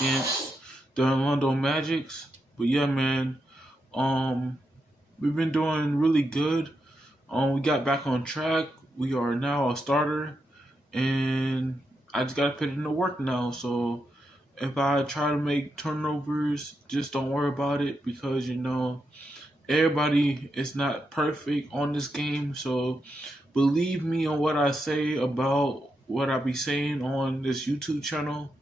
against the Orlando Magics. But yeah, man, we've been doing really good. We got back on track. We are now a starter, and I just gotta put it into work now. So if I try to make turnovers, just don't worry about it because everybody is not perfect on this game. So believe me on what I say about what I be saying on this YouTube channel.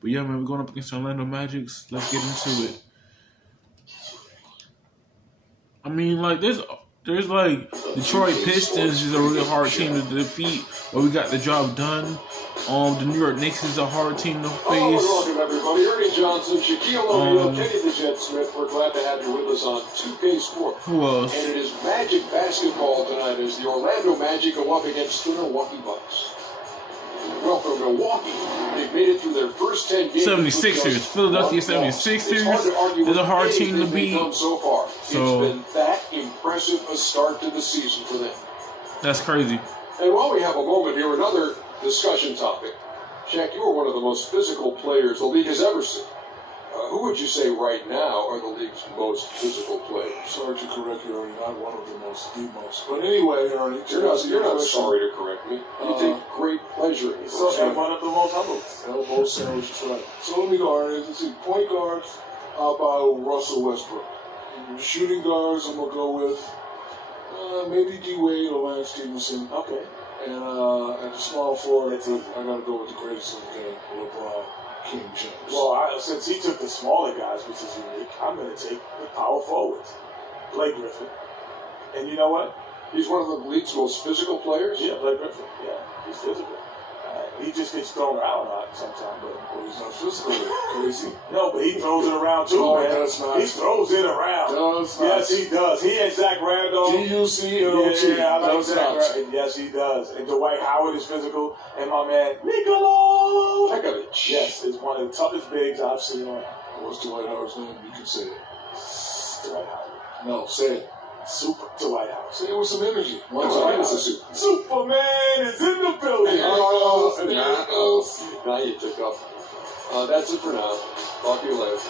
But yeah, man, we're going up against Orlando Magics. Let's get into it. I mean, like, there's like Detroit Pistons is a really hard team to defeat, but we got the job done. The New York Knicks is a hard team to face. Welcome everybody. Ernie Johnson, Shaquille O'Neal, Kenny the Jet Smith. We're glad to have you with us on 2K Sports. Who else? And it is Magic basketball tonight as the Orlando Magic go up against the Milwaukee Bucks. Well, for Milwaukee, they've made it through their first 10 games. 76ers. Philadelphia 76ers is a hard team to beat. So far. It's been that impressive a start to the season for them. That's crazy. And while we have a moment here, another discussion topic. Shaq, you are one of the most physical players the league has ever seen. Who would you say right now are the league's most physical players? Sorry to correct you, Ernie. Not one of the most, the most. But anyway, Ernie, you're not sorry to correct me. You take great pleasure in it. And one of the most humble. Elbow sandwich, that's right. So let me go, Ernie. Let's see. Point guards, how about Russell Westbrook? Shooting guards, I'm going to go with maybe D-Wade or Lance Stevenson. Okay. And at the small forward, I got to go with the greatest of the game, LeBron. King James. Well, since he took the smaller guys, which is unique, I'm going to take the power forwards. Blake Griffin. And you know what? He's one of the league's most physical players? Yeah, Blake Griffin. Yeah, he's physical. He just gets thrown around a lot sometimes. But he's not physical. Crazy. No, but he throws it around too, man. That's not. He throws it around. Yes, he does. He and Zach Randolph. D-U-C-L-T. Yeah, I like Zach. Yes, he does. And Dwight Howard is physical. And my man, Nikola. Yes, is one of the toughest bigs I've seen around. What's Dwight Howard's name? You can say it. Dwight Howard. No, say it. Super Dwight Howard. Say it with some energy. Superman is in the building. Now you took off. That's it for now. Talk to you later.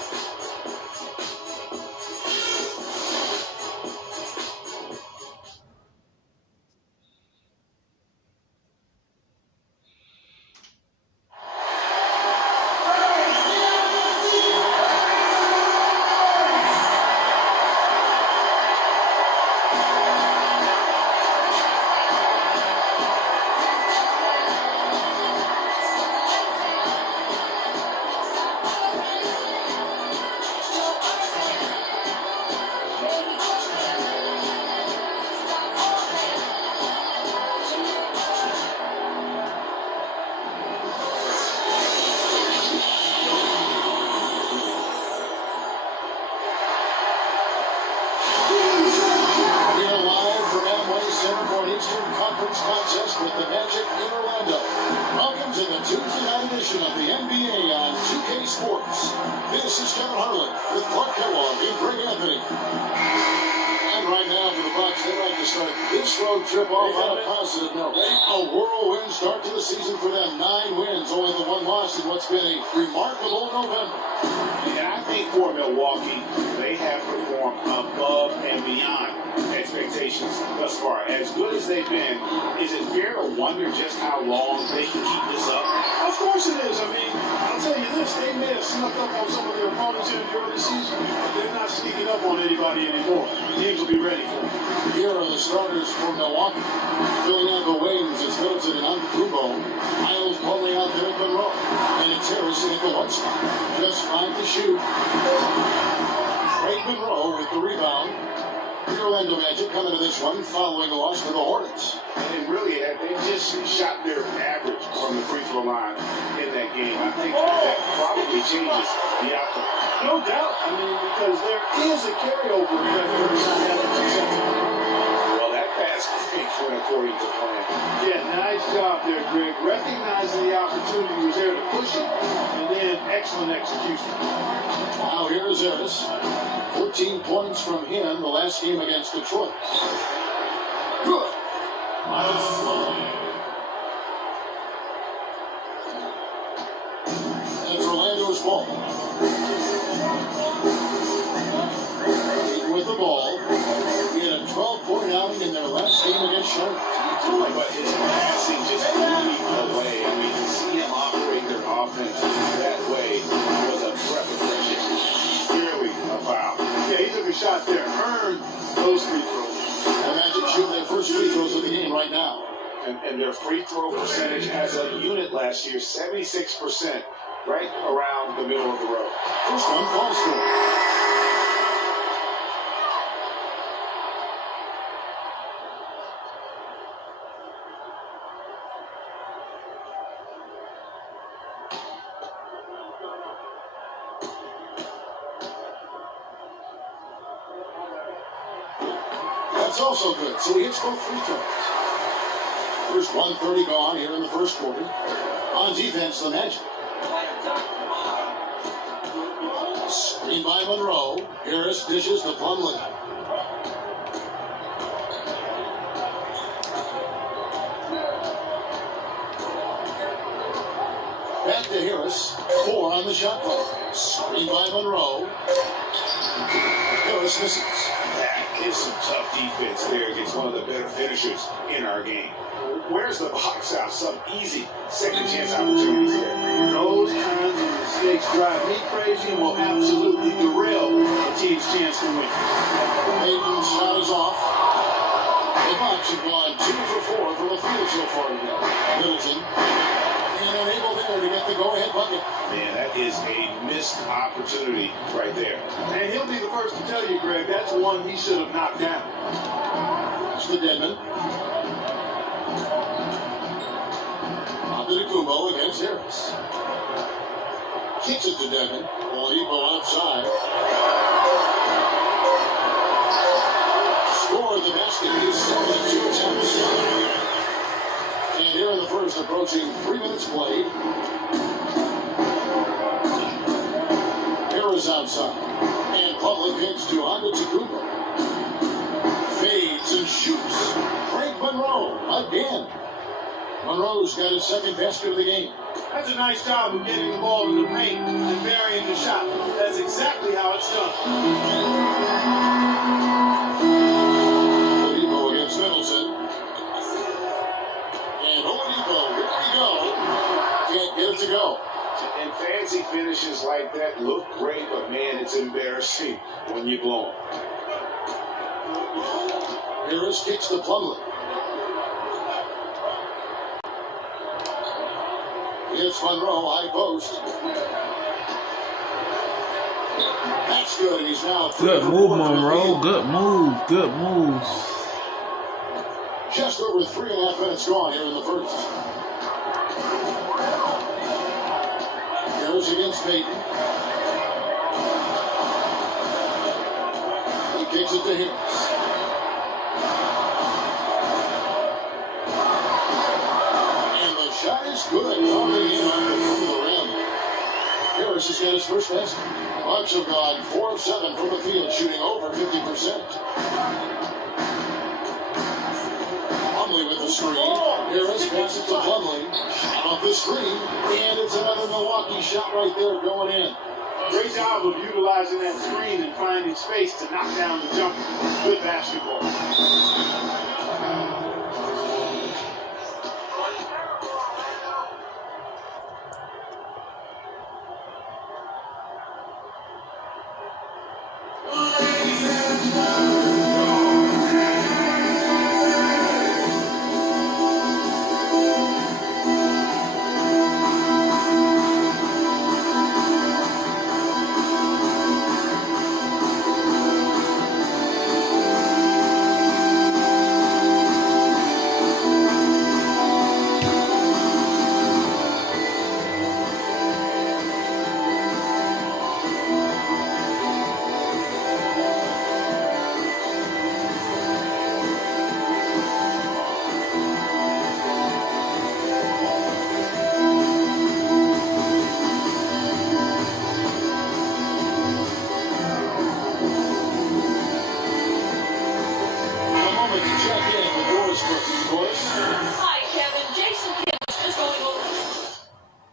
Contest with the Magic in Orlando. Welcome to the Tuesday night edition of the NBA on 2K Sports. This is Kevin Harlan with Clark Kellogg and Greg Anthony. And right now for the Bucks, they'd like to start this road trip off on a positive note. A whirlwind start to the season for them. 9 wins, only the 1 loss in what's been a remarkable November. Yeah, I think for Milwaukee, they have performed above and beyond expectations thus far. As good as they've been, is it fair to wonder just how long they can keep this up? Of course it is. I mean, I'll tell you this, they may have snuck up on some of their opponents in the early season, but they're not sneaking up on anybody anymore. Teams will be ready for it. Here are the starters for Milwaukee. Filling out the wings is Middleton and Antetokounmpo. Miles pulling out there at Monroe. And it's Harrison at the 1 spot. Just 5 to shoot. Craig Monroe with the rebound. The Orlando Magic coming to this one following a loss to the Hornets. And really, they just shot their average from the free throw line in that game. I think that probably changes the outcome. No doubt. I mean, because there is a carryover effect every time that Well, that pass went according to plan. Yeah, nice job there, Greg. Recognizing the opportunity was there to push it, and then excellent execution. Now here's Harris. 14 points from him the last game against Detroit. Good. And for Orlando first ball. With the ball, he had a 12-point outing in their last game against Charlotte. But his passing just blew away. I mean, to see him operate their offense that way was a breath of fresh air. Clearly a foul. Yeah, he took a shot there. Earned those free throws. The Magic shooting their first free throws of the game right now. And their free throw percentage as a unit last year, 76%, right around the middle of the road. First one falls for. That's also good. So he hits both free throws. First 1:30 gone here in the first quarter. On defense, the Magic. Screen by Monroe. Harris dishes to Plumlee. Back to Harris. 4 on the shot clock. Screen by Monroe. Harris misses. That is some tough defense there against one of the better finishers in our game. Where's the box out? Some easy second chance opportunities there. Those kinds of mistakes drive me crazy and will absolutely derail a team's chance to win. Hayden's shot is off. The Bucks have gone 2 for 4 from the field so far today. Middleton. And unable there to get the go-ahead bucket. Man, that is a missed opportunity right there. And he'll be the first to tell you, Greg, that's one he should have knocked down. It's to Dedmon. Kumbo against Harris. Kicks it to Dedmon. Oladipo outside. Scored the basket. He's 72 attempts. And here in the first, approaching 3 minutes played. Harris outside. And Plumlee kicks to Antetokounmpo. Fades and shoots. Greg Monroe again. Monroe's got his second basket of the game. That's a nice job of getting the ball in the paint and burying the shot. That's exactly how it's done. Oladipo against Middleton. And Oladipo, here we go. Can't get it to go. And fancy finishes like that look great, but man, it's embarrassing when you blow them. Harris kicks to Plumlee. It's Monroe, high post. That's good, and he's now... Good move, Monroe. Good move. Good move. Just over 3.5 minutes gone here in the first. Harris against Payton. He kicks it to Harris. Shot is good. Coming in on the front of the rim. Harris has got his first basket. Bucks have gone 4 of 7 from the field, shooting over 50%. Plumlee with the screen. Harris passes to Plumlee. Shot off the screen. And it's another Milwaukee shot right there going in. Great job of utilizing that screen and finding space to knock down the jumper. Good basketball.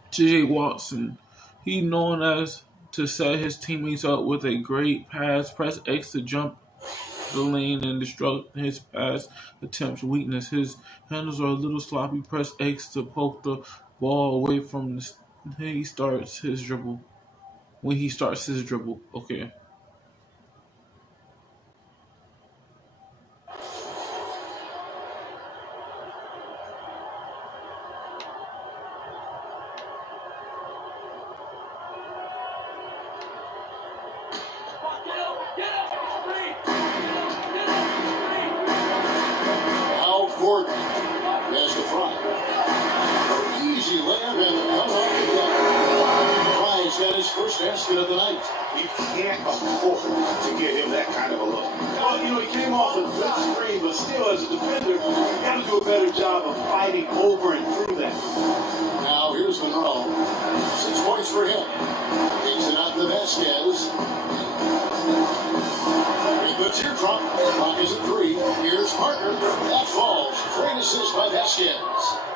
J.J. Watson, He known as to set his teammates up with a great pass. Press X to jump the lane and disrupt his pass attempts weakness. His handles are a little sloppy. Press X to poke the ball away from the he starts his dribble. When he starts his dribble. Okay. Al Gordon has the front. Easy layup and come on the deck. Bryant's got his first basket of the night. You can't afford to get him that kind of a look. Well, you know, he came off a good screen, but still, as a defender, you got to do a better job of fighting over and through that. Now here's Monroe. 6 points for him. Takes it out to Vasquez. With the teardrop, clock is at 3. Here's Parker. That falls. Great assist by Vasquez.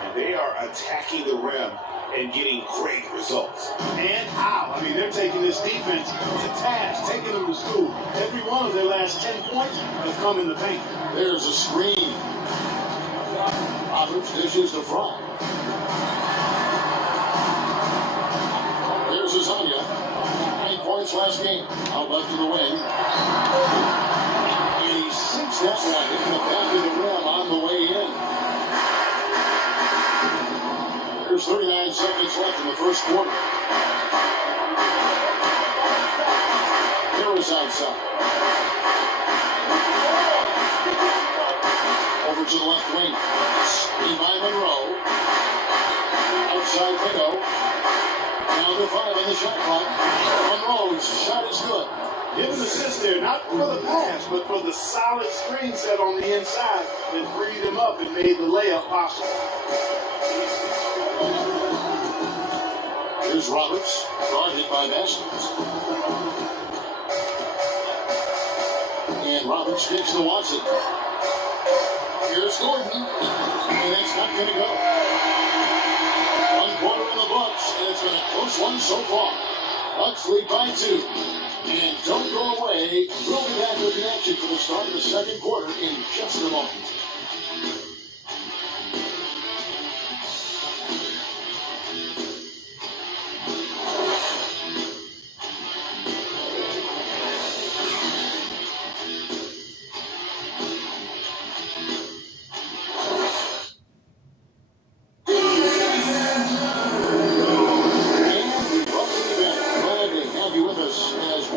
And they are attacking the rim and getting great results. And how? I mean, they're taking this defense to task, taking them to school. Every one of their last 10 points have come in the paint. There's a screen. Roberts dishes to Fry. There's Azania. 9 points last game. Out left to the wing. And he sinks that one in the back of the rim on the way in. There's 39 seconds left in the first quarter. Harris outside. Over to the left wing. Screen by Monroe. Outside Pinto. Down to 5 on the shot clock. Monroe's shot is good. Give him assist there, not for the pass, but for the solid screen set on the inside that freed him up and made the layup possible. Here's Roberts, guarded by Vasquez. And Roberts kicks to Watson. Here's Gordon. And that's not going to go. 1 quarter in the books, and it's been a close one so far. Bucks lead by 2. And don't go away. We'll be back with the action for the start of the second quarter in just a moment.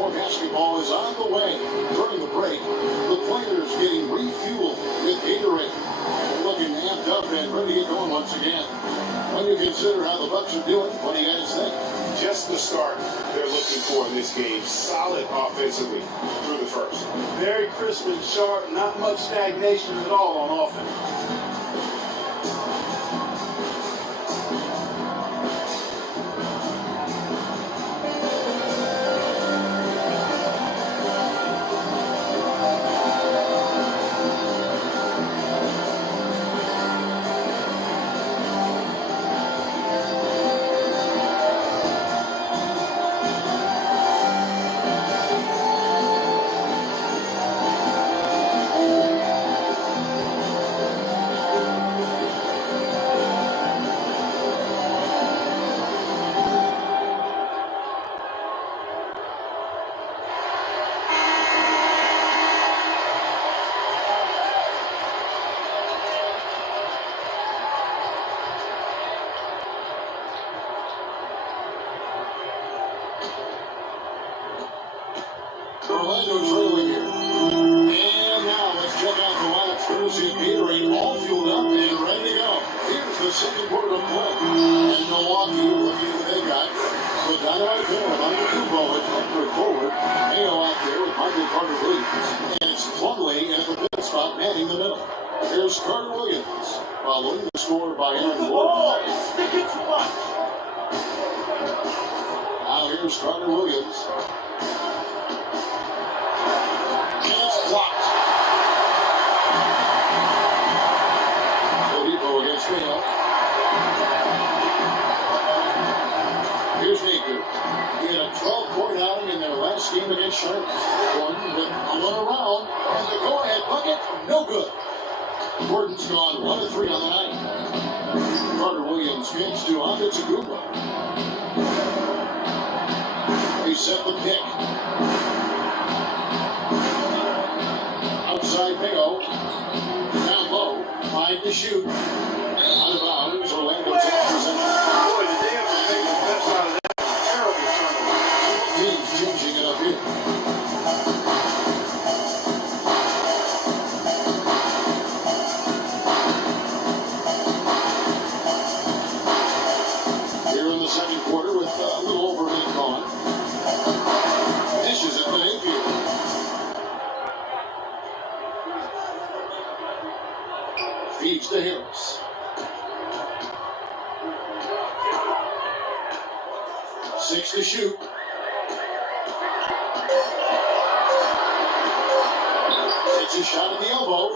Basketball is on the way. During the break, the players getting refueled with Gatorade. They're looking amped up and ready to get going once again. When you consider how the Bucks are doing, what do you guys think? Just the start they're looking for in this game. Solid offensively through the first. Very crisp and sharp, not much stagnation at all on offense. Orlando trailing here. And now let's check out the lineups. Courtesy of Gatorade, all fueled up and ready to go. Here's the second quarter of play. And Milwaukee, looking at what they got. With Dynamite Bill, Michael Kubo at Hector forward. Mayo out there with Michael Carter Williams. And it's Plumlee in at the fifth spot, manning the middle. Here's Carter Williams, following the score by Aaron Gordon. Now here's Carter Williams. Blocked. Oladipo against Mayo. Here's Napier. get a 12-point outing in their last game against Charlotte. Gordon with one around, and the go-ahead bucket, no good. Gordon's gone 1 of 3 on the night. Carter Williams gives to Antetokounmpo. They set the pick. Outside Mayo. Down low. 5 to shoot. Out of bounds. Orlando takes possession. Boy, did they ever make the best out of that. Terrible turnover. Teams changing it up here. Here in the second quarter with a little over 8 gone. Dishes it to Hayfield. Feeds to Harris. 6 to shoot. Takes a shot at the elbow.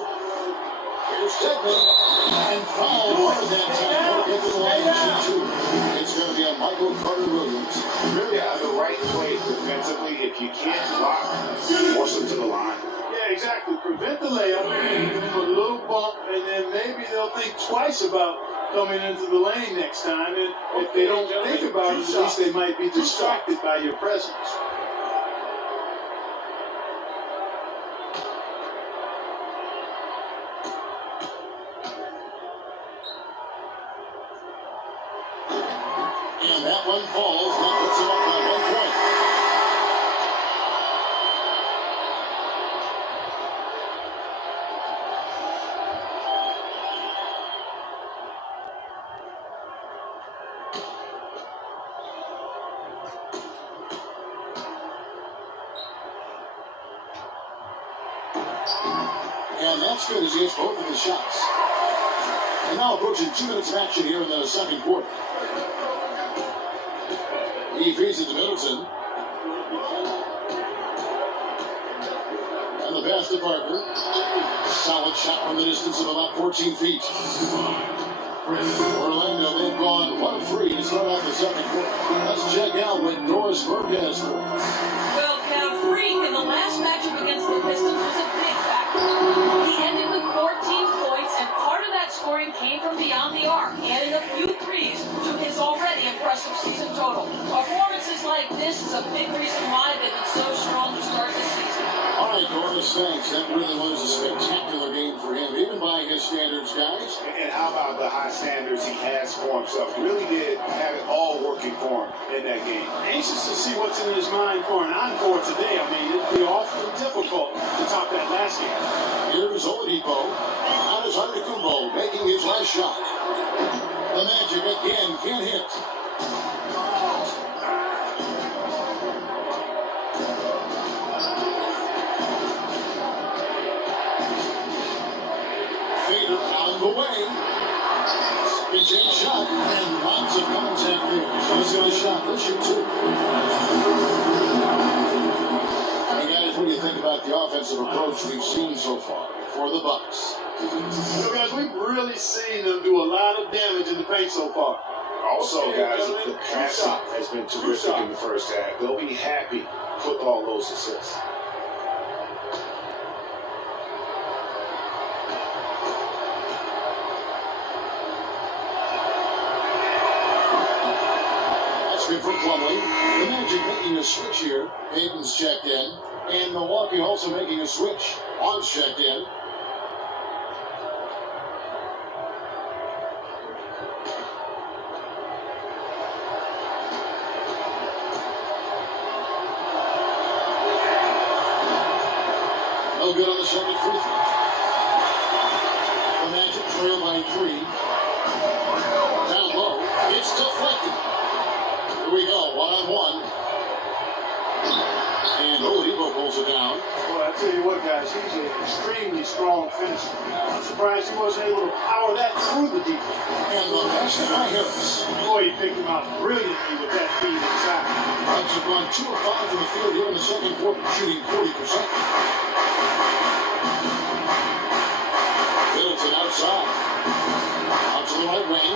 Here's Tegman. And foul hard that time. Get to the line and shoot 2. It's going to be on Michael Carter Williams. Yeah, the right play defensively. If you can't block, force them to the line. Yeah, exactly. Prevent the layup, give them a little bump, and then maybe they'll think twice about coming into the lane next time. And if they don't think about it, at least they might be distracted by your presence. And that one falls. That puts it up by 1 point. And that's good as he hits both of his shots. And now approaching 2 minutes of action here in the second quarter. He feeds it to Middleton. And the pass to Parker. Solid shot from the distance of about 14 feet. Orlando, they've gone 1 of 3 to start off the second quarter. Let's check out what Doris Burke has for us. Well, Kev, Freak in the last matchup against the Pistons was a big factor. He ended with 14 points, and part of that scoring came from beyond the arc, adding a few threes to his already impressive season total. Performances like this is a big reason why they've been so strong to start this season. All right, Doris, thanks. That really was a spectacular game for him, even by his standards, guys. And how about the high standards he has for himself? He really did have it all working for him in that game. Anxious to see what's in his mind for an encore today. I mean, it'd be awfully difficult to top that last game. Here's Oladipo. Out is Antetokounmpo making his last shot. The Magic again can't hit. Fader on the way. Spin shot and lots of contact there. He's got a shot. Let's shoot 2. And guys, what do you think about the offensive approach we've seen so far for the Bucks? You know, guys, we've really seen them do a lot of damage in the paint so far. Also, guys, the passing has been terrific in the first half. They'll be happy with all those assists. That's good for Plumlee. The Magic making a switch here. Hayden's checked in. And Milwaukee also making a switch. Barnes checked in. No good on the second free throw. The Magic trail by 3. Down low. It's deflected. Here we go. 1-on-1. And Oladipo pulls it down. Well, I tell you what, guys, he's an extremely strong finisher. I'm surprised he wasn't able to power that through the defense. And the basket by Harris. Boy, he picked him out brilliantly with that feed inside. Bucks have gone 2 of 5 from the field here in the second quarter, shooting 40%. Middleton outside. Out to the right wing.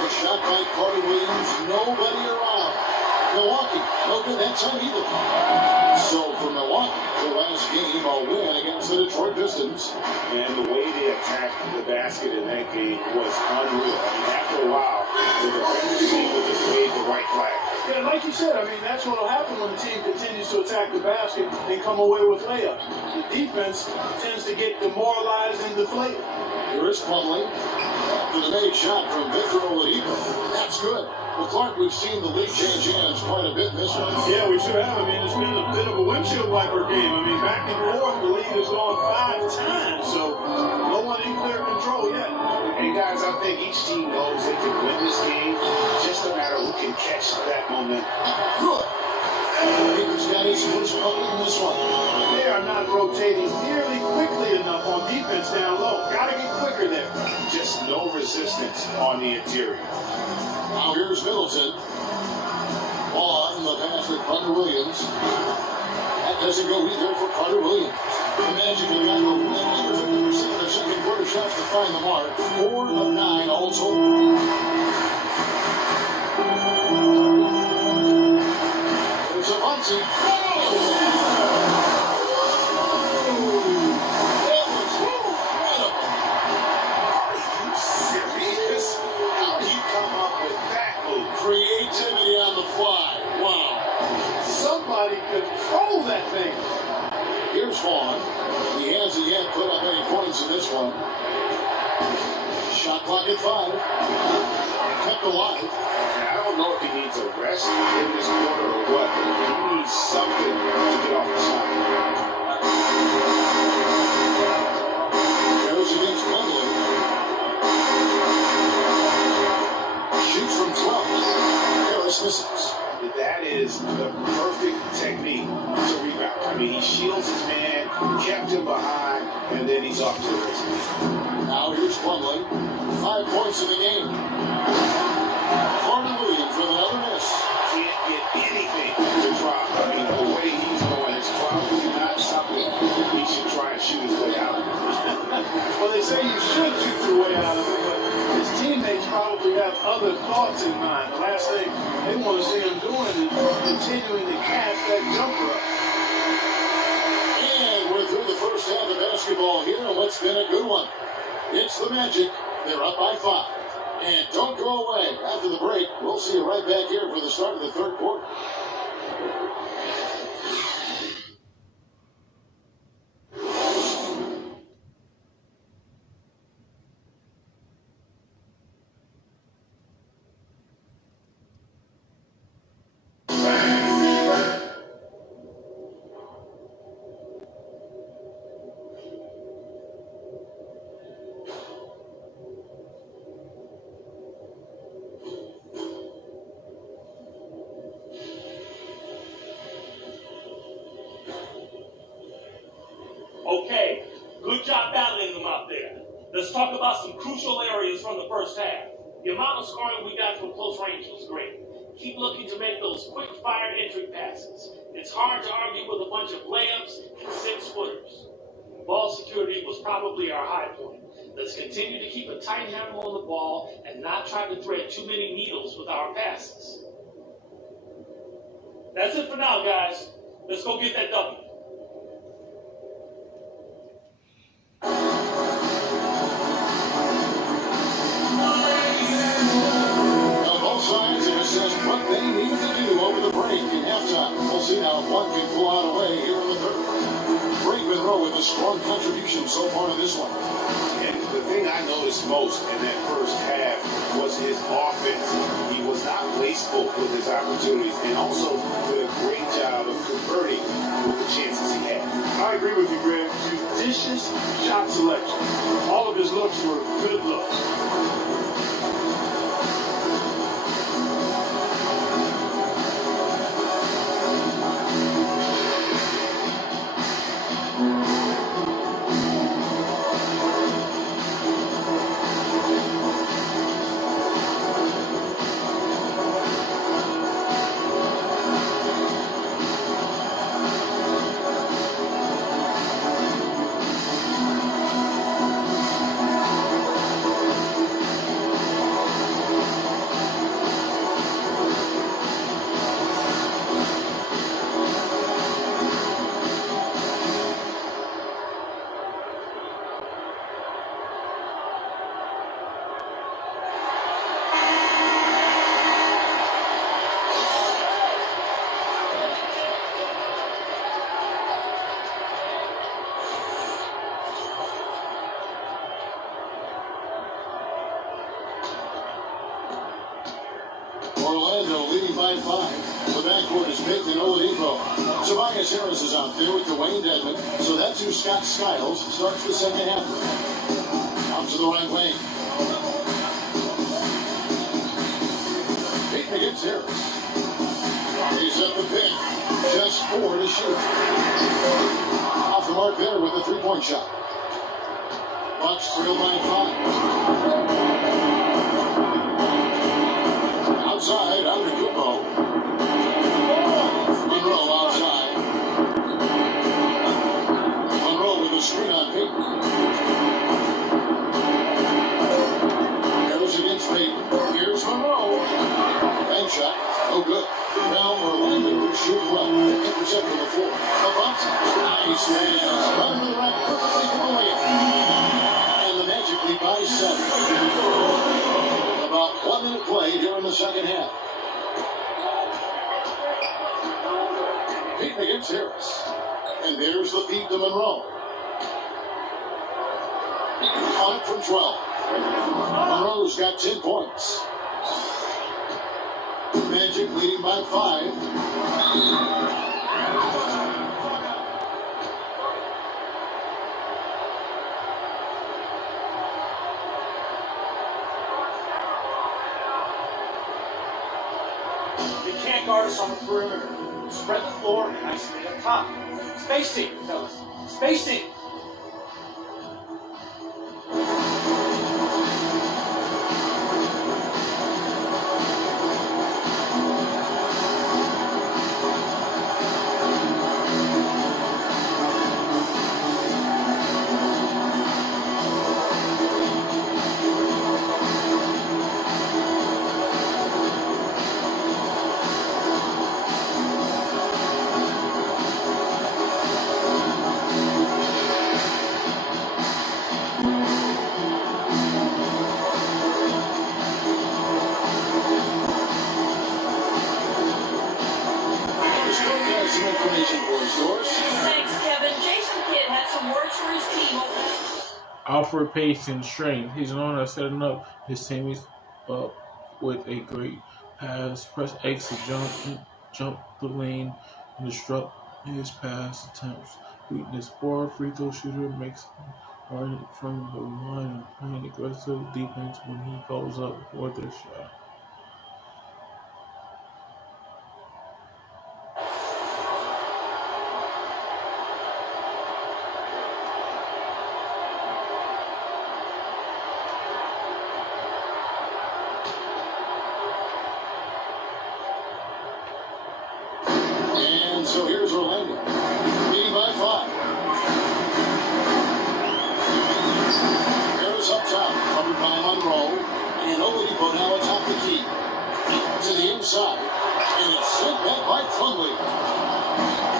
The shot by Carter Williams. Nobody around. Milwaukee, no good that time either. So for Milwaukee, their last game, a win against the Detroit Pistons. And the way they attacked the basket in that game was unreal. I mean, after a while, the defensive team would just wave the white flag. Yeah, like you said, I mean, that's what will happen when the team continues to attack the basket and come away with layups. The defense tends to get demoralized and deflated. Here is Plumlee. After the made shot from Victor Oladipo. That's good. Well, Clark, we've seen the league change hands quite a bit in this one. Yeah, we sure have. I mean, it's been a bit of a windshield wiper game. I mean, back and forth, the league has gone 5 times, so no one in clear control yet. And guys, I think each team knows they can win this game, just a matter who can catch that momentum. Good. Lakers got his first bucket in this one. They are not rotating nearly quickly enough on defense down low. Got to get quicker there. Just no resistance on the interior. Now here's Middleton. On the pass with Carter Williams. That doesn't go either for Carter Williams. The Magic have got under 50% of their second quarter shots to find the mark. 4 of 9 all told. There's a Bunty. Creativity on the fly. Wow. Somebody control that thing. Here's Vaughn. He hasn't yet put up any points in this one. Shot clock at 5. Kept alive. And I don't know if he needs a rest in this quarter or what, but he needs something to get off the shot. Goes against Plumlee. Shoots from 12. Harris misses. That is the perfect technique to rebound. I mean, he shields his man, kept him behind, and then he's off to the races. Now here's Plumlee. 5 points in the game. Carter Williams with another miss. Can't get anything to drop. I mean, the way he's going is probably not something he should try and shoot his way out of. Well, they say you should shoot your way out of it, but his teammates probably have other thoughts in mind. The last thing they want to see him doing is continuing to cast that jumper up. And we're through the first half of basketball here, and what's been a good one. It's the Magic. They're up by 5. And don't go away. After the break, we'll see you right back here for the start of the third quarter. Okay, good job battling them out there. Let's talk about some crucial areas from the first half. The amount of scoring we got from close range was great. Keep looking to make those quick-fire entry passes. It's hard to argue with a bunch of layups and 6-footers. Ball security was probably our high point. Let's continue to keep a tight handle on the ball and not try to thread too many needles with our passes. That's it for now, guys. Let's go get that W. Sides and assess what they needed to do over the break in halftime. We'll see how one can pull out away here in the third. Greg Monroe with a strong contribution so far in this one. And the thing I noticed most in that first half was his offense. He was not wasteful with his opportunities and also did a great job of converting with the chances he had. I agree with you, Greg. Judicious shot selection. All of his looks were good looks. by 5. The backcourt is Peyton and Oladipo. Tobias Harris is out there with Dwayne Dedmon. So that's who Scott Skiles starts the second half with. Out to the right wing. Peyton against Harris. He's at the pick. Just 4 to shoot. Off the mark there with a three-point shot. Bucks trail by 5. Outside, under Kubo. Monroe outside. Monroe with a screen on Peyton. Harris against Peyton. Here's Monroe. Bank shot. Oh, good. Now Orlando shooting well. 50% from the floor. Avanti. Nice man. Run to the rack perfectly from the layup. And the Magic lead by 7. About 1 minute played here in the second half. Peyton against Harris. And there's the feed to Monroe. On it from 12. Monroe's got 10 points. Magic leading by 5. You can't guard us on the perimeter. Spread the floor and isolate up top. Spacing, fellas. Spacing. Thanks, Kevin. Jason Kidd had some words for his team. Alfred pace and strength. He's known as setting up his teammates up with a great pass. Press X to jump the lane and disrupt his pass attempts. Weakness: poor free throw shooter, makes hard from the line and playing aggressive defense when he goes up for the shot. So here's Orlando, leading by 5. Harris up top, covered by Monroe, and Oladipo now atop the key. To the inside, and it's sent back by Plumlee.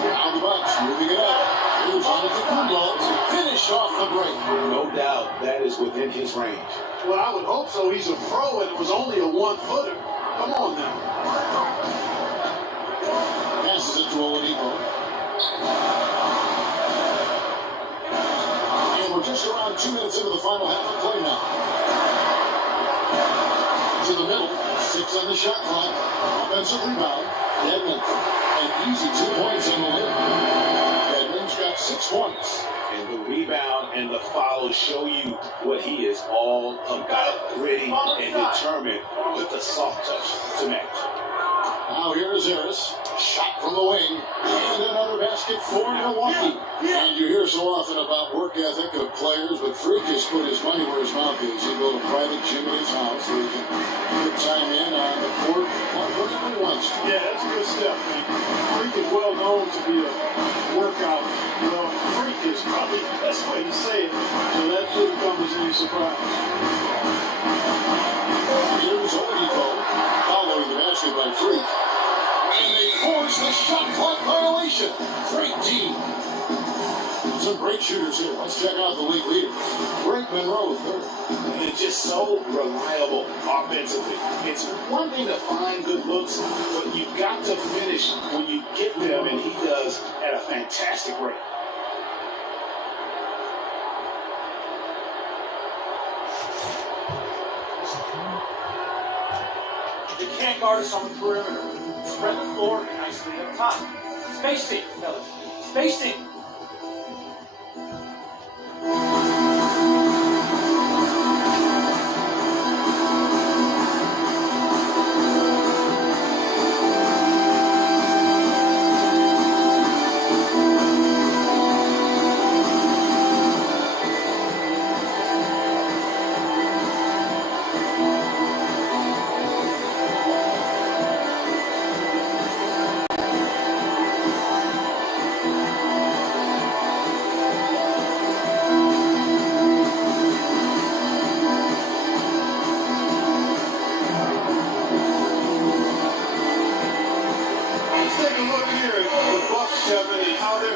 Now the Bucks moving it up. Here's Antetokounmpo to finish off the break. No doubt that is within his range. Well, I would hope so. He's a pro, and it was only a 1-footer. Come on now. Passes it to Oladipo. And we're just around 2 minutes into the final half of play now. To the middle, 6 on the shot clock. Offensive rebound. Dedmon. An easy 2 points on the lid. Dedmon's got 6 points. And the rebound and the follow show you what he is all about. Gritty and determined with the soft touch to match. Now here is Harris. Shot from the wing. And another basket for Milwaukee. And you hear so often about work ethic of players, but Freak has put his money where his mouth is. He built a private gym in his house so he can put time in on the court whenever he wants to. Yeah, that's a good step, man. Freak is well known to be a workout. You know, freak is probably the best way to say it. So that shouldn't come as any surprise. Here's Oladipo following the basket by Freak. And they force the shot clock violation. Great team. Some great shooters here. Let's check out the league leader. Great Monroe, third. And just so reliable offensively. It's one thing to find good looks, but you've got to finish when you get them, and he does at a fantastic rate. You can't guard us on the perimeter. Spread the floor nicely up top. Spacing, fellas. Spacing.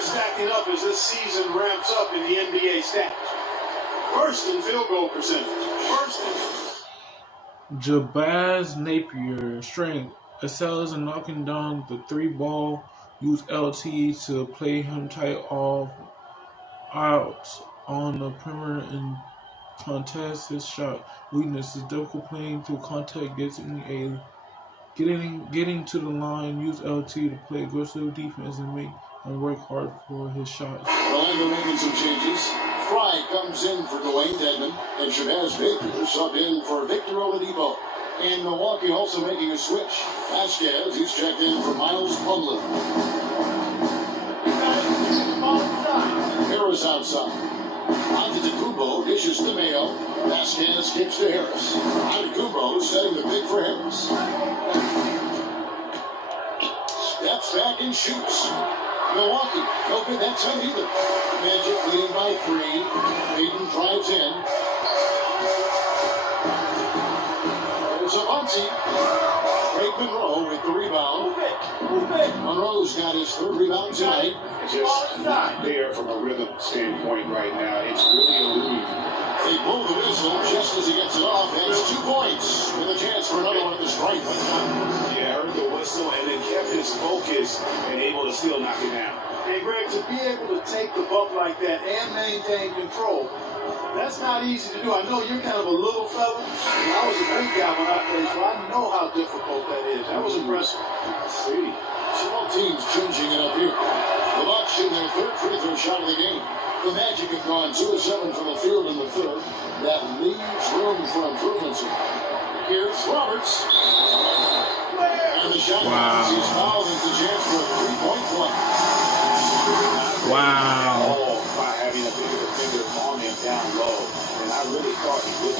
Stacking up as this season ramps up in the NBA stats. First in field goal percentage. Jabaz Napier, strength, excels in knocking down the 3-ball, use LT to play him tight off out on the perimeter and contest his shot. Weakness is difficult playing through contact, getting to the line, use LT to play aggressive defense and work hard for his shots. Orlando making some changes. Fry comes in for Dwayne Dedmon, and Shabazz Napier subbed in for Victor Oladipo. And Milwaukee also making a switch. Vasquez, he's checked in for Miles Plumlee. Harris outside. Antetokounmpo dishes to Mayo. Vasquez kicks to Harris. Antetokounmpo setting the pick for Harris. Steps back and shoots. Milwaukee, no good that time either. Magic leading by 3. Hayden drives in. There's a Bunty. Craig Monroe with the rebound. Monroe's got his 3rd rebound tonight. Just not there from a rhythm standpoint right now. It's really eluding. They blow the whistle just as he gets it off. Has 2 points with a chance for another one at the stripe. Yeah, heard the whistle and then kept his focus and able to still knock it down. Hey, Greg, to be able to take the bump like that and maintain control, that's not easy to do. I know you're kind of a little fella, and I was a big guy when I played, so I know how difficult that is. That was impressive. I see. Small teams changing it up here. The Bucks shooting their 3rd free throw shot of the game. The Magic have gone 2 of 7 from the field in the 3rd. That leaves room for improvements here. Here's Roberts. And the shot misses. He's fouled. It's a chance for a 3-point play. Wow. By having a bigger finger on him down low. And I really thought he would.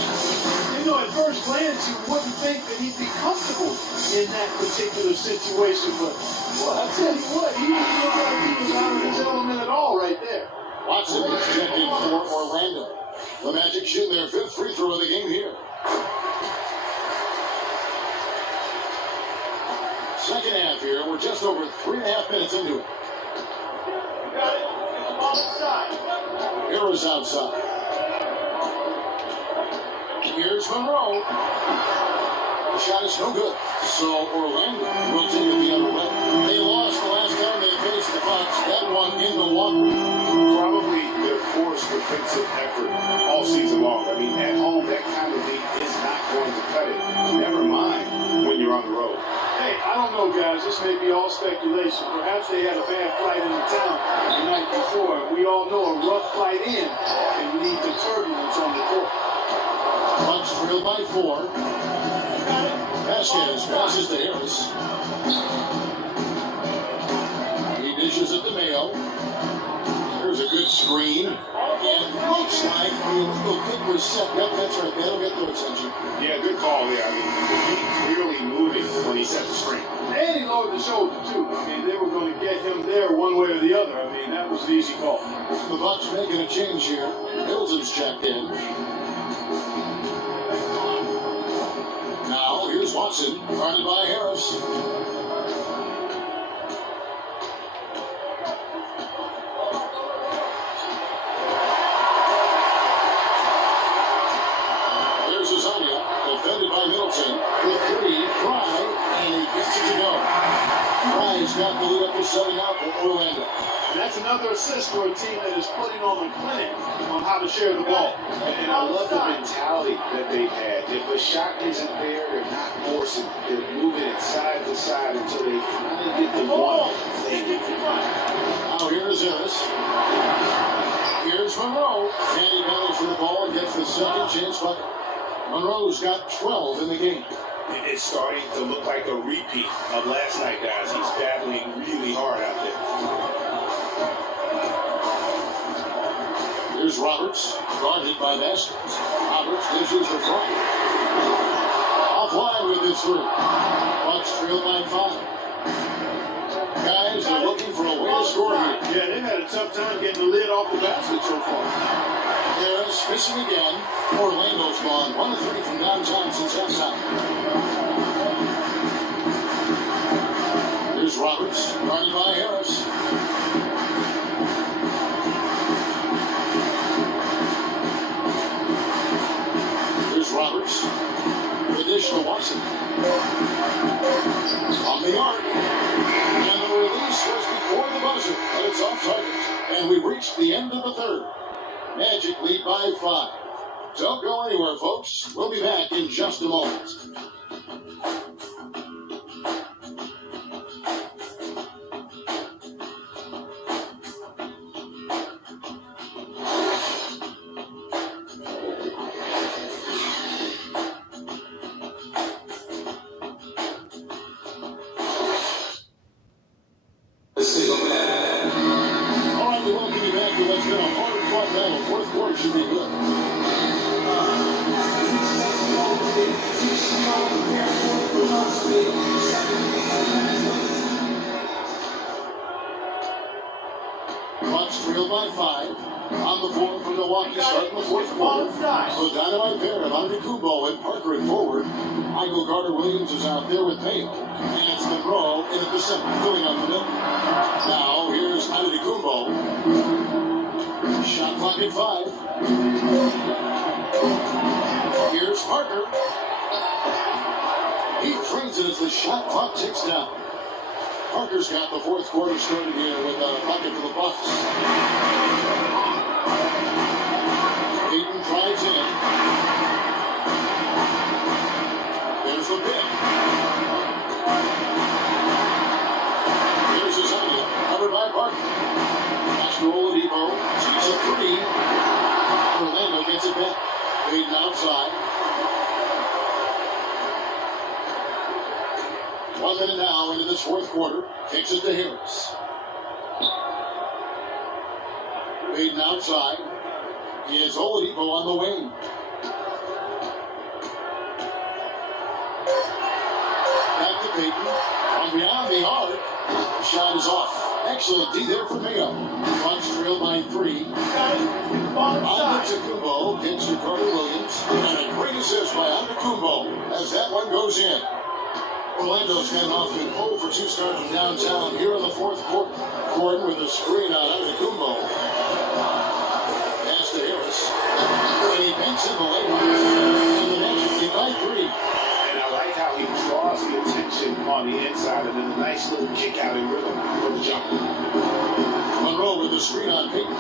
You know, at first glance, you wouldn't think that he'd be comfortable in that particular situation. But, well, I tell you what, he didn't look like he was out of his element at all right there. Watson is checked in for Orlando. The Magic shooting their 5th free throw of the game here. Second half here. We're just over 3.5 minutes into it. Harris outside. Here's Monroe. The shot is no good. So Orlando will take it the other way. They lost the last time they faced the Bucks. That one in Milwaukee. Probably their poorest defensive effort all season long. I mean, at home, that kind of lead is not going to cut it. Never mind when you're on the road. Hey, I don't know, guys. This may be all speculation. Perhaps they had a bad flight into town the night before. We all know a rough flight in can lead to turbulence on the court. Bucks trailed by 4. Vasquez passes to Harris. He dishes it to Mayo. There's a good screen. And looks like the little kick was set. Yep, that's right. That'll get their attention. Yeah, good call there. I mean, he clearly moving when he set the screen. And he lowered the shoulder, too. I mean, they were going to get him there one way or the other. I mean, that was an easy call. The Bucks making a change here. Middleton's checked in. Now, here's Watson, guarded by Harris. There's Azania, defended by Middleton. The 3, Fry, and he gets it to go. Fry's It's got the lead up to 7 out for Orlando. And that's another assist for a team that is putting on the clinic on how to share the ball. And I love the mentality that they've had. If a shot isn't there, they're not forcing. They're moving it side to side until they finally get the one. Now here's Harris. Here's Monroe. And he battles for the ball and gets the second chance bucket. Monroe's got 12 in the game. It's starting to look like a repeat of last night, guys. He's battling really hard out there. Here's Roberts, guarded by Masters. Roberts dishes the front. Offline with his three. Bucks trail by 5. Guys are looking for a way to score here. Yeah, they've had a tough time getting the lid off the basket so far. Harris missing again. Orlando's gone 1 of 3 from downtown since halftime. Here's Roberts, guarded by Harris. Here's Roberts. The dish to Watson. On the arc. And the release was before the buzzer, but it's off target. And we've reached the end of the third. Magic lead by 5. Don't go anywhere, folks. We'll be back in just a moment. All right, we welcome you back to what's been a hard-fought battle. Fourth quarter should be good. Bucks trail by 5. On the floor for Milwaukee, starting the fourth quarter. The dynamite pair of Antetokounmpo and Parker at forward. Michael Carter-Williams is out there with Mayo. And it's Monroe in at the center, filling up the middle. Now, here's Antetokounmpo. Shot clock at 5. Here's Parker. He trains it as the shot clock ticks down. Parker's got the fourth quarter started here with a bucket for the Bucks. Payton drives in. There's the pick. Here's Zania, covered by Parker. Pass to Oladipo. Shoots a 3. Orlando gets it back. Payton outside. 1 minute now into this fourth quarter. Kicks it to Harris. Payton outside. Is Oladipo on the wing. Back to Payton. From beyond the arc. Shot is off. Excellent D there for Mayo. Bucks trail by 3. Antetokounmpo gets to Carter-Williams. And a great assist by Antetokounmpo as that one goes in. Orlando's gotten off to an 0 for 2 start from downtown here in the fourth quarter. Gordon with a screen on Antetokounmpo. Pass to Harris. And he banks in the lane. And the Magic lead by 3. And I like how he draws the attention on the inside and then a nice little kick out in rhythm from the jump. Monroe with the screen on Payton.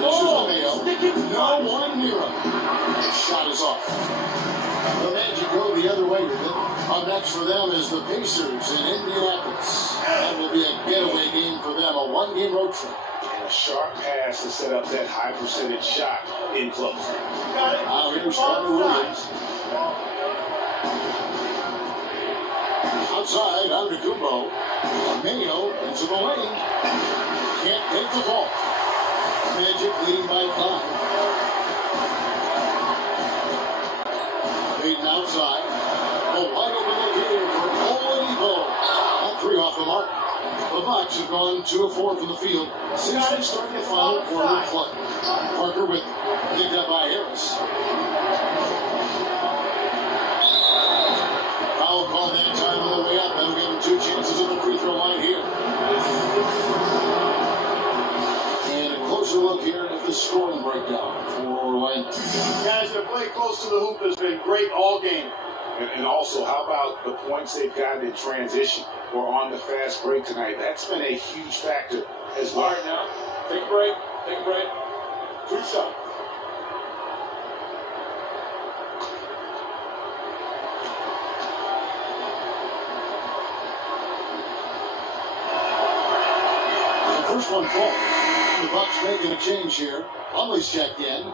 This is the Mayo. No one near him. His shot is off. The Magic go the other way with it. Up next for them is the Pacers in Indianapolis. That will be a getaway game for them, a 1-game road trip. And a sharp pass to set up that high percentage shot in close. Now here's Carter-Williams. Outside, Antetokounmpo. Mayo into the lane. Can't take the ball. Magic leading by 5. Payton outside. A wide open look here for Oladipo. That 3 off the mark. The Bucks have gone 2 of 4 from the field since they started the final quarter play. Parker with it. Picked up by Harris. Foul call that time on the way up. That'll give him 2 chances at the free throw line here. And a closer look here at the scoring breakdown for Orlando. Guys, their play close to the hoop has been great all game. And also, how about the points they've gotten in transition or on the fast break tonight? That's been a huge factor as well. All right, now, take a break. Take a break. 2 shots. The first one falls. The Bucks making a change here. Plumlee's checked in.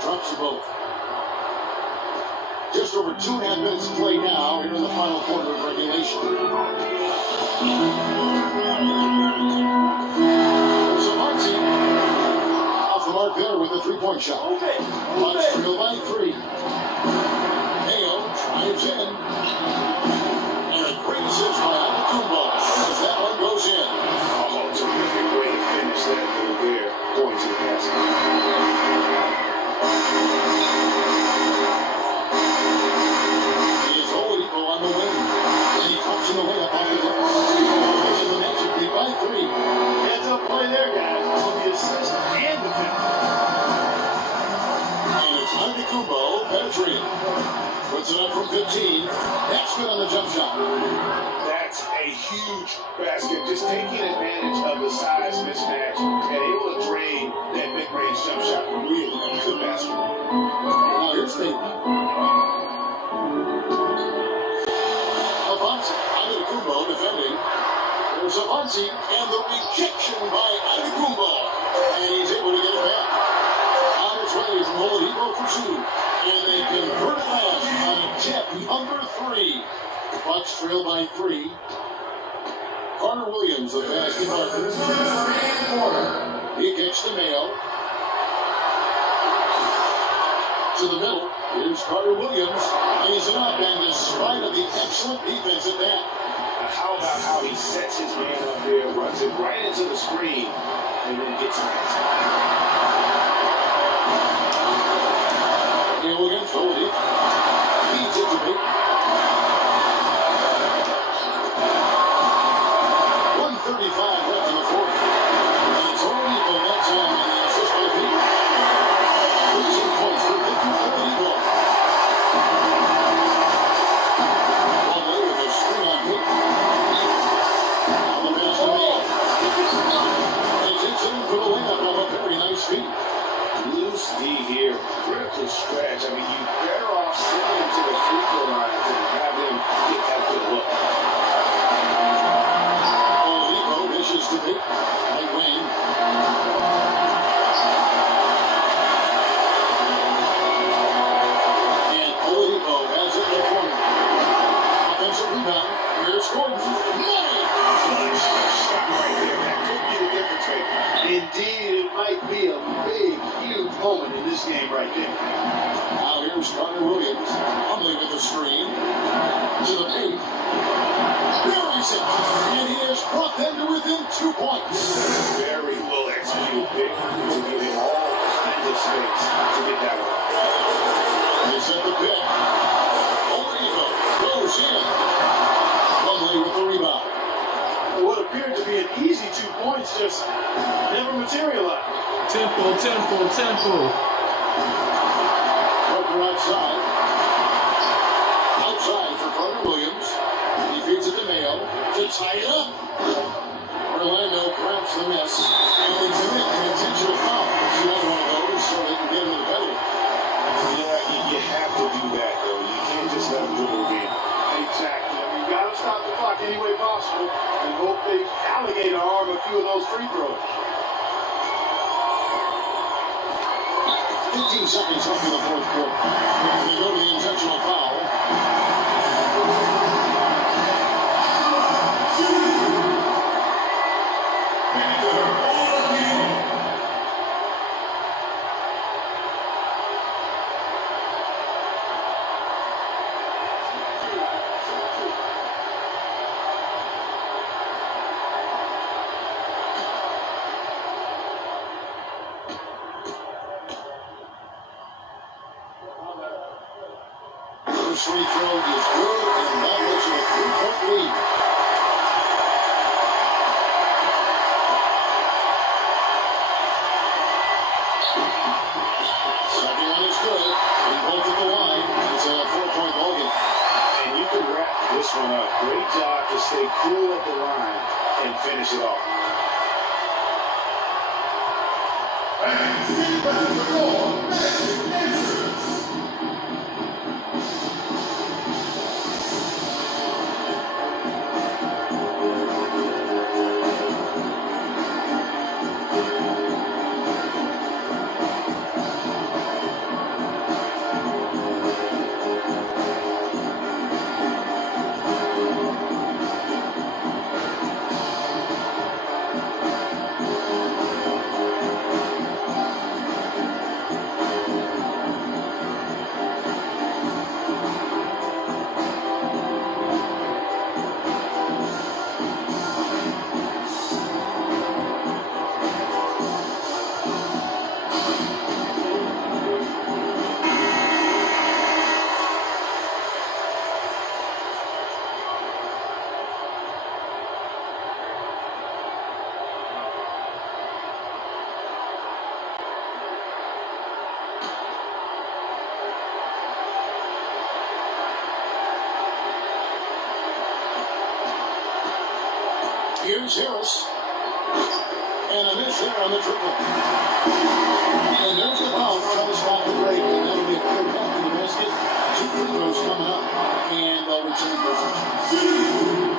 Drops them both. Just over 2.5 minutes to play now here in the final quarter of regulation. So Marcy off the mark there with a 3-point shot. Bucks trail by 3. Mayo drives in. And a great assist by Antetokounmpo as that one goes in. Oh, terrific way to finish that move there. Going to the basket. Here's Oladipo on the wing. And he drops in the way up off the glass. And the Magic lead by 3. Heads up play there, guys. On the assist and the finish. And it's Antetokounmpo penetrating. Puts it up from 15. That's good on the jump shot. That's a huge basket. Just taking advantage of the size mismatch and able to drain that mid-range jump shot. Really good basket. Now here's the Avanti. Antetokounmpo defending. There's Avanti and the rejection by Antetokounmpo. And he's able to get it back. On its way from Oladipo for 2. And they convert it last on a tip number 3. The Bucks trail by 3. Carter Williams, the basket marker. He kicks to Mayo. To the middle. Here's Carter Williams. Lays it up, and despite of the excellent defense at that. How about how he sets his man up there, runs it right into the screen, and then gets it. Mayo against Oladipo. Feeds it to me. 1:35 left in the fourth. And it's Oladipo that time, and the assist by Pete. 13 points for Victor Oladipo. Plumlee with a string on Pete. Now the pass to Mayo. And takes it in for the layup off a very nice feed. Loose D here, critical stretch. I mean, you better off sending him to the free throw line than have him get that good look. Oladipo dishes to Pete. Right wing. And Oladipo has it in the corner. Offensive rebound. Here's Gordon. Money! Clutch shot right there. That could be the difference maker. Indeed, it might be a big, huge moment in this game right there. Now here's Carter Williams. Plumlee with the screen. To the paint. Buries it. And he has brought them to within 2 points. Very well executed pick to give him all kinds of space to get that one. They set the pick. Oladipo goes in. Plumlee with the rebound. What appeared to be an easy 2 points just never materialized. Tempo. Parker outside. Outside for Carter Williams. He feeds it to Mayo to tie it up. Orlando grabs the miss. And they commit an intentional foul. It's another one of those so they can get him to the penalty. Yeah, you have to do that, though. You can't just let him dribble again. Exactly. I mean, you got to stop the clock any way possible and hope they alligator arm a few of those free throws. 15 seconds left in the fourth quarter. They go to the intentional foul. His free throw is good, and that makes it a 3-point lead. Second one is good. We both at the line. It's a 4-point ball game. And you can wrap this one up. Great job to stay cool at the line and finish it off. Here's Harris. And a miss there on the triple. And there's the foul. Trying to stop the break. And that'll be a clear back to the basket. 2 free throws coming up. And they'll return possession.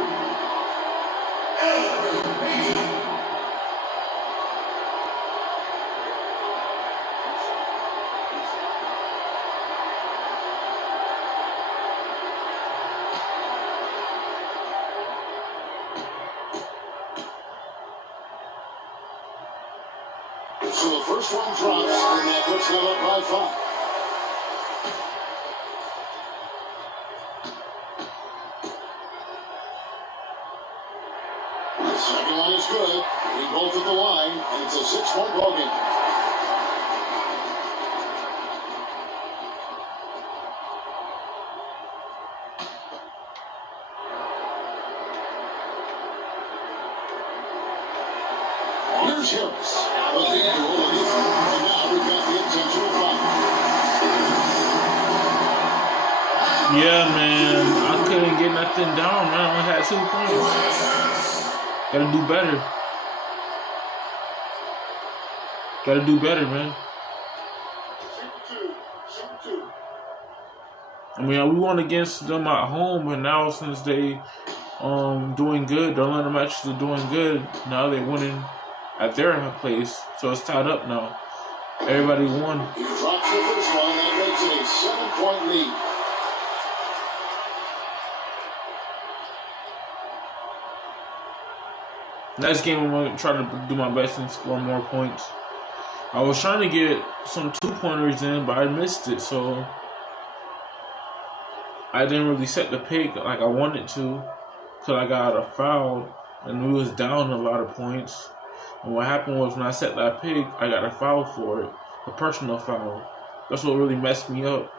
So the first one drops, and that puts them up by 5. The second one is good. We both at the line, and it's a 6-point ball game. Here's Harris. A big goal again. And now we've got the intentional foul. Yeah, man. I couldn't get nothing down, man. I only had 2 points. Gotta do better. Gotta do better, man. I mean, we won against them at home, but now since they doing good, the Atlanta matches are doing good. Now they're winning at their place, so it's tied up now. Everybody won. He drops the first one, that makes it a 7-point lead. Next game, I'm going to try to do my best and score more points. I was trying to get some 2-pointers in, but I missed it, so I didn't really set the pick like I wanted to, because I got a foul, and we was down a lot of points. And what happened was when I set that pick, I got a foul for it, a personal foul. That's what really messed me up.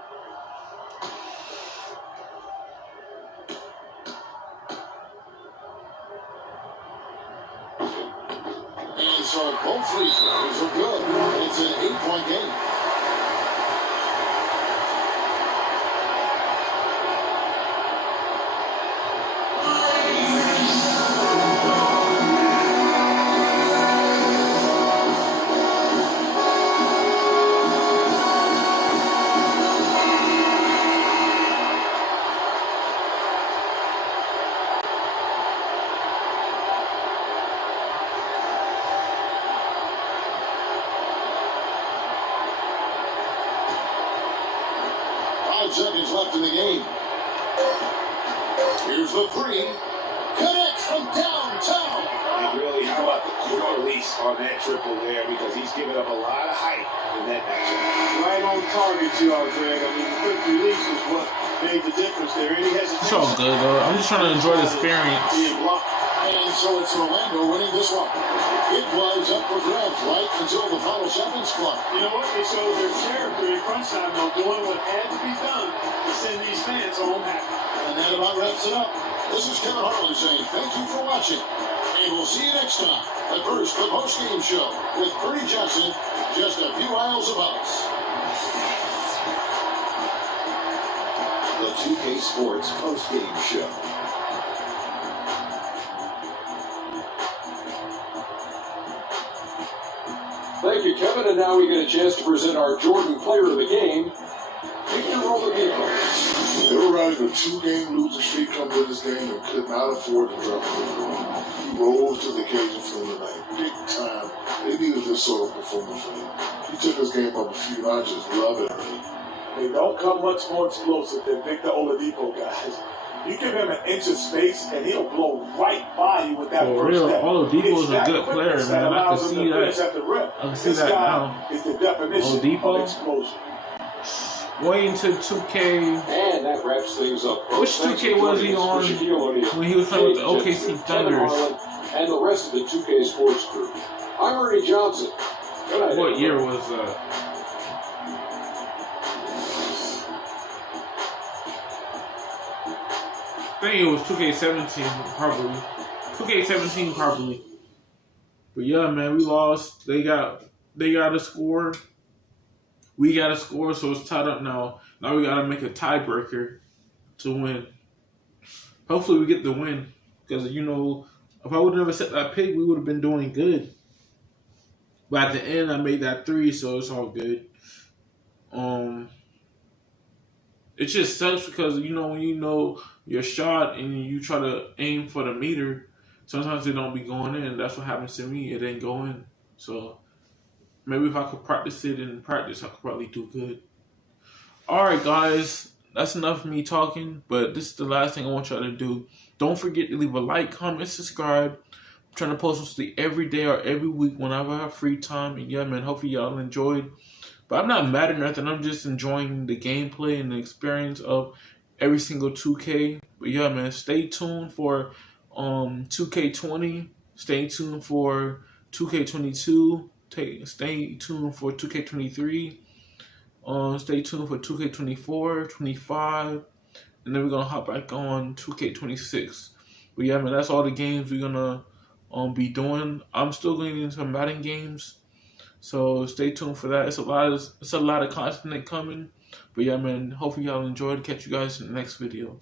And so both free throws are good. It's an 8-point game. Seconds left in the game. Here's the three. Connects from downtown. And really, how about the quick release on that triple there? Because he's given up a lot of height in that matchup. Right on target, you are, Greg. I mean, the quick release is what made the difference there. Any hesitation? It's all good, though. I'm just trying to enjoy the experience. And And so it's Orlando winning this one. It was up for grabs right until the final seconds clock. You know what? They showed their character in crunch time, though, doing what had to be done to send these fans home happy. And that about wraps it up. This is Kevin Harlan saying thank you for watching. And we'll see you next time. At first, the post-game show with Bernie Johnson, just a few miles above us. The 2K Sports post-game show. Thank you, Kevin. And now we get a chance to present our Jordan Player of the Game, Victor Oladipo. They were riding a 2-game losing streak coming to this game and could not afford to drop him. He rose to the occasion for them tonight, big time. They needed this sort of performance from him. He took his game up a few notches. Love it. They don't come much more explosive than Victor Oladipo, guys. You give him an inch of space, and he'll blow right by you with that first step. Oladipo is a good player, man. I can see that. I can see that now. Is the definition of explosion. Waiting to 2K. And that wraps things up. Which 2K was he on when he was playing with the OKC Thunders? And the rest of the 2K Sports crew. I'm Ernie Johnson. Good night. What year was that? I think it was 2K17 probably. 2K17 probably. But yeah, man, we lost. They got a score. We got a score, so it's tied up now. Now we gotta make a tiebreaker to win. Hopefully we get the win. Because, you know, if I would have never set that pick, we would have been doing good. But at the end, I made that 3, so it's all good. It just sucks because, you know, when you know your shot and you try to aim for the meter, sometimes it don't be going in. That's what happens to me. It didn't go in. So maybe if I could practice it in practice, I could probably do good. All right, guys. That's enough of me talking, but this is the last thing I want y'all to do. Don't forget to leave a like, comment, subscribe. I'm trying to post mostly every day or every week whenever I have free time. And yeah, man, hopefully y'all enjoyed. But I'm not mad at nothing. I'm just enjoying the gameplay and the experience of every single 2K. But yeah, man, stay tuned for 2K20. Stay tuned for 2K22. Stay tuned for 2K23. Stay tuned for 2K24, 25, and then we're gonna hop back on 2K26. But yeah, man, that's all the games we're gonna be doing. I'm still getting into Madden games, so stay tuned for that. It's a lot of content coming. But yeah, man, hopefully y'all enjoyed. Catch you guys in the next video.